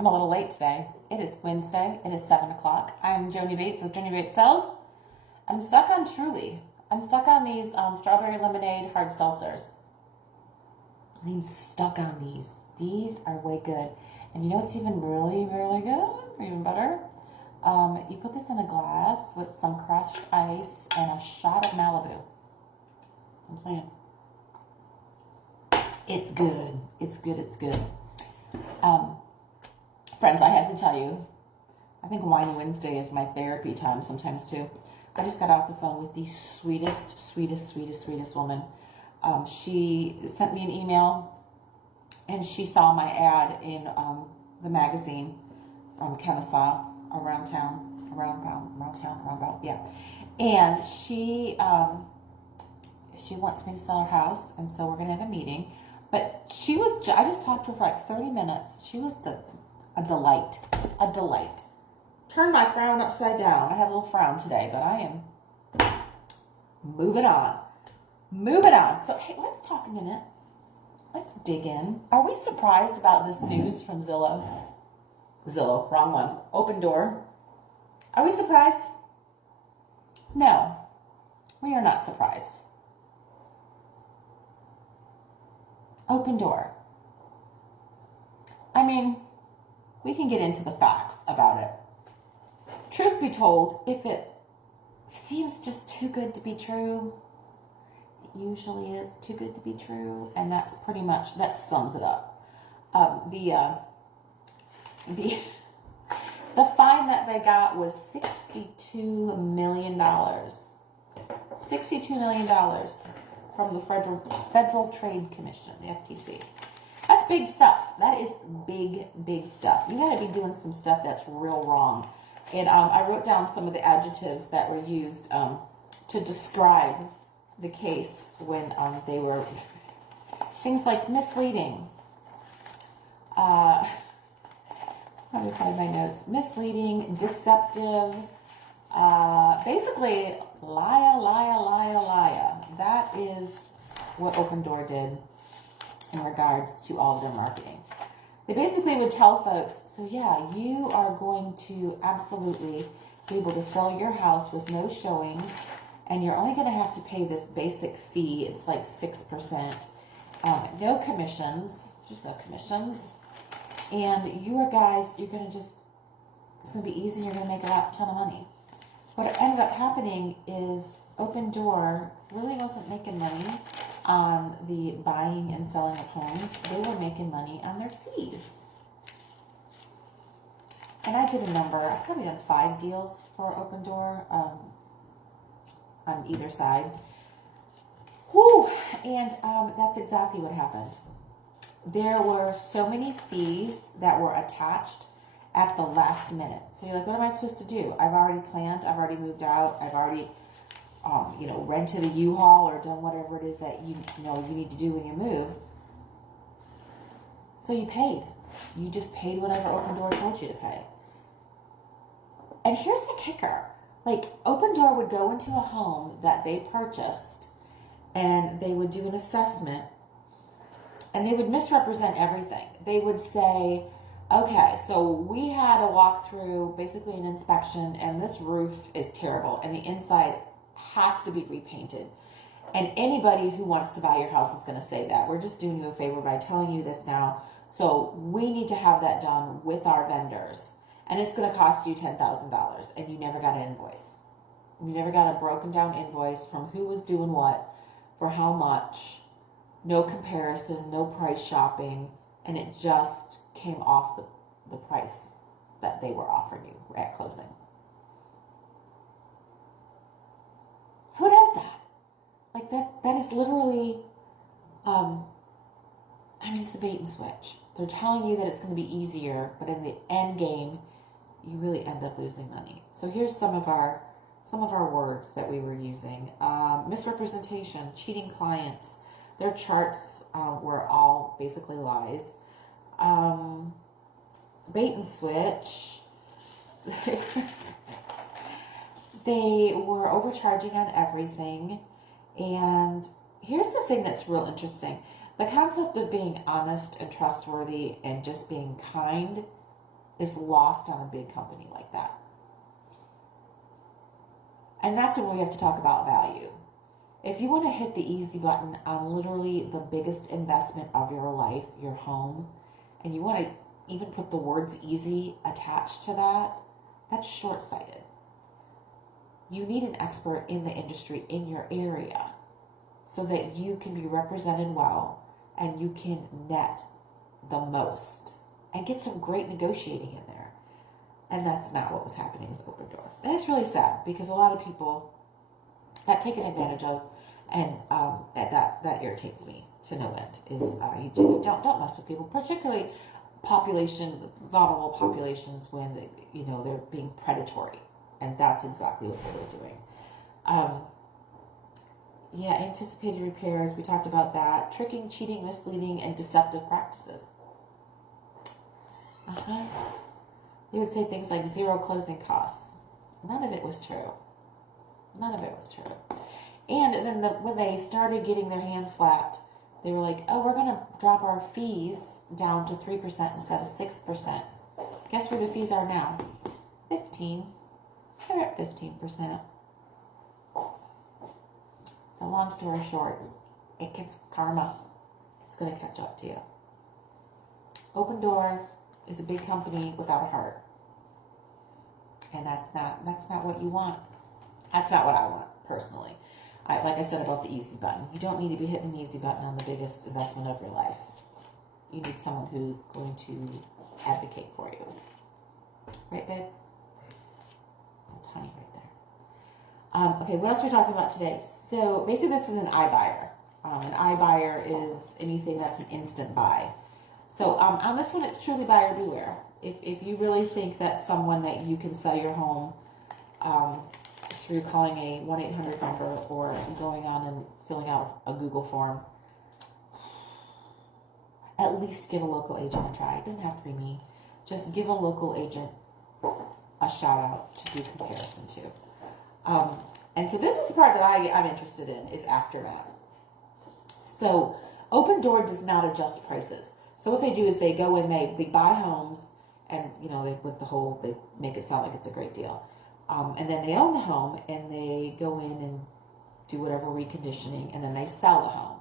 I'm a little late today. It is Wednesday. It is 7 o'clock. I'm Joni Bates with Joni Bates Sells. I'm stuck on Truly. I'm stuck on these strawberry lemonade hard seltzers. I'm stuck on these. These are way good. And you know what's even really, really good? Even better? You put this in a glass with some crushed ice and a shot of Malibu. I'm saying. It's good. It's good. It's good. Friends, I have to tell you, I think Wine Wednesday is my therapy time sometimes too. I just got off the phone with the sweetest woman. She sent me an email and she saw my ad in the magazine from Kennesaw around town, yeah. And she wants me to sell her house, and so we're gonna have a meeting. But I just talked to her for like 30 minutes. She was a delight. Turned my frown upside down. I had a little frown today, but I am moving on. So, hey, let's talk a minute. Let's dig in. Are we surprised about this news from Zillow? Zillow, wrong one. Opendoor. Are we surprised? No, we are not surprised. Opendoor. I mean, we can get into the facts about it. Truth be told, if it seems just too good to be true, it usually is too good to be true, and that sums it up. The fine that they got was $62 million. $62 million from the Federal Trade Commission, the FTC. That's big stuff. That is big stuff. You got to be doing some stuff that's real wrong. And I wrote down some of the adjectives that were used to describe the case when they were things like misleading. Let me find my notes. Misleading, deceptive, basically liar. That is what Opendoor did in regards to all of their marketing. They basically would tell folks, so yeah, you are going to absolutely be able to sell your house with no showings, and you're only going to have to pay this basic fee. It's like 6%. No commissions, just no commissions. And it's going to be easy, you're going to make a ton of money. What ended up happening is Opendoor really wasn't making money on the buying and selling of homes. They were making money on their fees. And I did a number. I've probably done 5 deals for Opendoor on either side. Whew. And that's exactly what happened. There were so many fees that were attached at the last minute. So you're like, what am I supposed to do? I've already planned. I've already moved out. I've already rented a U-Haul or done whatever it is that you need to do when you move. So you paid. You just paid whatever Opendoor told you to pay. And here's the kicker. Like, Opendoor would go into a home that they purchased and they would do an assessment and they would misrepresent everything. They would say, okay, so we had a walkthrough, basically an inspection, and this roof is terrible and the inside has to be repainted. And anybody who wants to buy your house is going to say that. We're just doing you a favor by telling you this now. So we need to have that done with our vendors. And it's going to cost you $10,000. And you never got an invoice. You never got a broken down invoice from who was doing what, for how much. No comparison, no price shopping. And it just came off the price that they were offering you at closing. Who does that? Like that is literally, it's the bait and switch. They're telling you that it's going to be easier, but in the end game, you really end up losing money. So here's some of our words that we were using. Misrepresentation, cheating clients. Their charts were all basically lies. Bait and switch. They were overcharging on everything. And here's the thing that's real interesting. The concept of being honest and trustworthy and just being kind is lost on a big company like that. And that's when we have to talk about value. If you want to hit the easy button on literally the biggest investment of your life, your home, and you want to even put the words easy attached to that, that's short-sighted. You need an expert in the industry in your area so that you can be represented well and you can net the most and get some great negotiating in there. And that's not what was happening with Open Door. And it's really sad because a lot of people got taken advantage of, and that irritates me to no end. Is you don't mess with people, particularly vulnerable populations, when they're being predatory, and that's exactly what they were doing. Anticipated repairs. We talked about that. Tricking, cheating, misleading, and deceptive practices. They would say things like zero closing costs. None of it was true. And then when they started getting their hands slapped, they were like, oh, we're going to drop our fees down to 3% instead of 6%. Guess where the fees are now? 15%. They're at 15%. So long story short, it gets karma. It's going to catch up to you. Open Door is a big company without a heart. And that's not what you want. That's not what I want, personally. Like I said about the easy button. You don't need to be hitting the easy button on the biggest investment of your life. You need someone who's going to advocate for you. Right, babe? That's honey right there. Okay, what else are we talking about today? So basically this is an iBuyer. An iBuyer is anything that's an instant buy. So on this one, it's truly buyer beware. If you really think that someone that you can sell your home through calling a 1-800 number or going on and filling out a Google form, at least give a local agent a try. It doesn't have to be me. Just give a local agent a shout out to do comparison to. And so this is the part that I'm interested in, is aftermath. So Open Door does not adjust prices. So what they do is they go in, they buy homes, and they make it sound like it's a great deal. And then they own the home, and they go in and do whatever reconditioning, and then they sell the home.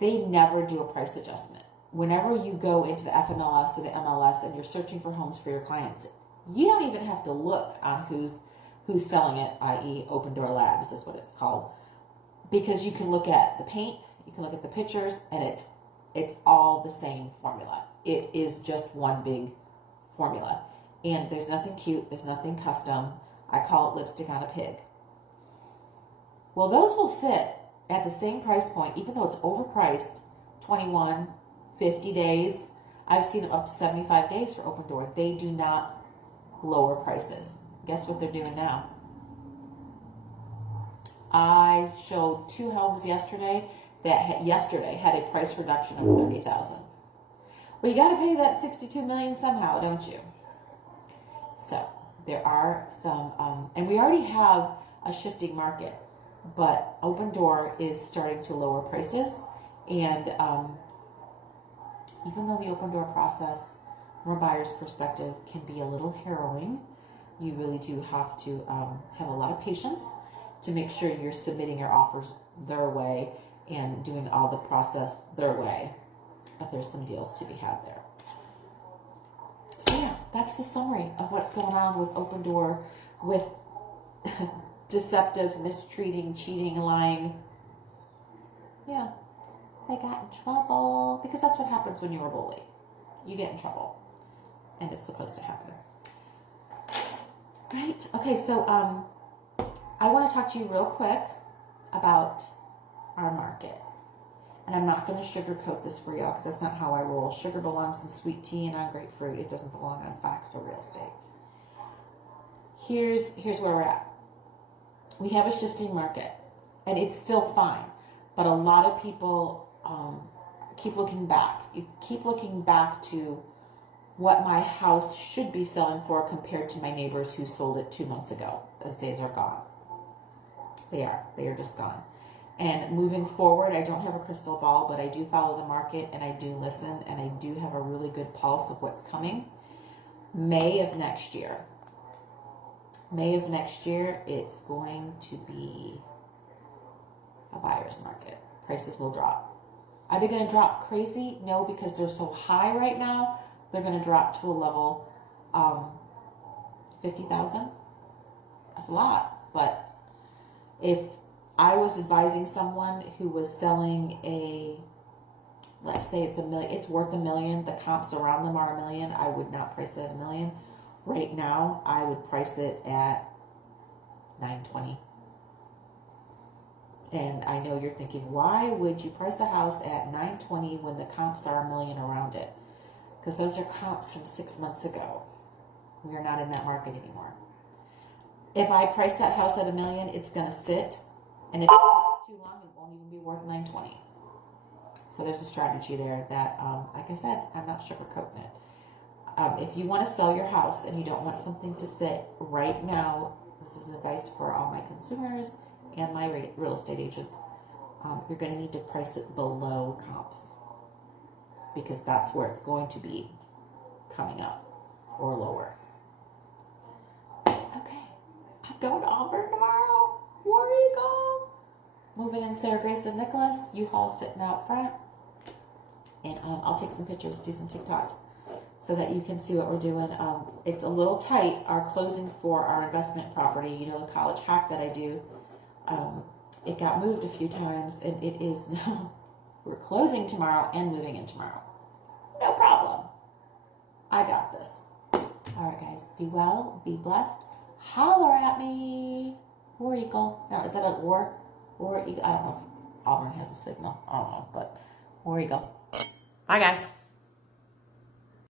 They never do a price adjustment. Whenever you go into the FMLS or the MLS and you're searching for homes for your clients, you don't even have to look on who's selling it, i.e. Open Door Labs is what it's called, because you can look at the paint, you can look at the pictures, and it's all the same formula. It is just one big formula. And there's nothing cute, there's nothing custom. I call it lipstick on a pig. Well, those will sit at the same price point, even though it's overpriced, 21, 50 days. I've seen them up to 75 days for Open Door. They do not lower prices. Guess what they're doing now? I showed 2 homes yesterday that had a price reduction of $30,000. Well, you got to pay that $62 million somehow, don't you? So there are some, and we already have a shifting market, but Open Door is starting to lower prices. And even though the Open Door process, from a buyer's perspective, can be a little harrowing, you really do have to have a lot of patience to make sure you're submitting your offers their way and doing all the process their way. But there's some deals to be had there. So yeah, that's the summary of what's going on with Open Door, with deceptive, mistreating, cheating, lying. Yeah, they got in trouble, because that's what happens when you're a bully. You get in trouble, and it's supposed to happen. Right? Okay, so I want to talk to you real quick about our market. And I'm not going to sugarcoat this for y'all, because that's not how I roll. Sugar belongs in sweet tea and on grapefruit. It doesn't belong on facts or real estate. Here's where we're at. We have a shifting market, and it's still fine. But a lot of people keep looking back. You keep looking back to what my house should be selling for compared to my neighbors who sold it 2 months ago. Those days are gone. They are just gone. And moving forward, I don't have a crystal ball, but I do follow the market, and I do listen, and I do have a really good pulse of what's coming. May of next year. May of next year, it's going to be a buyer's market. Prices will drop. Are they going to drop crazy? No, because they're so high right now. They're going to drop to a level 50,000. That's a lot. But if I was advising someone who was selling a, let's say it's it's worth $1 million, the comps around them are $1 million, I would not price it at $1 million. Right now, I would price it at $920. And I know you're thinking, why would you price a house at $920 when the comps are $1 million around it? Because those are comps from 6 months ago. We are not in that market anymore. If I price that house at $1 million, it's going to sit. And if it sits too long, it won't even be worth $920. So there's a strategy there that, like I said, I'm not sugarcoating it. If you want to sell your house and you don't want something to sit right now, this is advice for all my consumers and my real estate agents. You're going to need to price it below comps because that's where it's going to be coming up or lower. Okay, I'm going to Auburn tomorrow. War Eagle. Moving in Sarah Grace and Nicholas. U-Haul sitting out front. And I'll take some pictures, do some TikToks, so that you can see what we're doing. It's a little tight, our closing for our investment property, you know, the college hack that I do. It got moved a few times, and it is now, we're closing tomorrow and moving in tomorrow. No problem. I got this. All right, guys, be well, be blessed. Holler at me. War Eagle. No, is that a War Eagle? I don't know if Auburn has a signal. I don't know, but War Eagle. Bye, guys.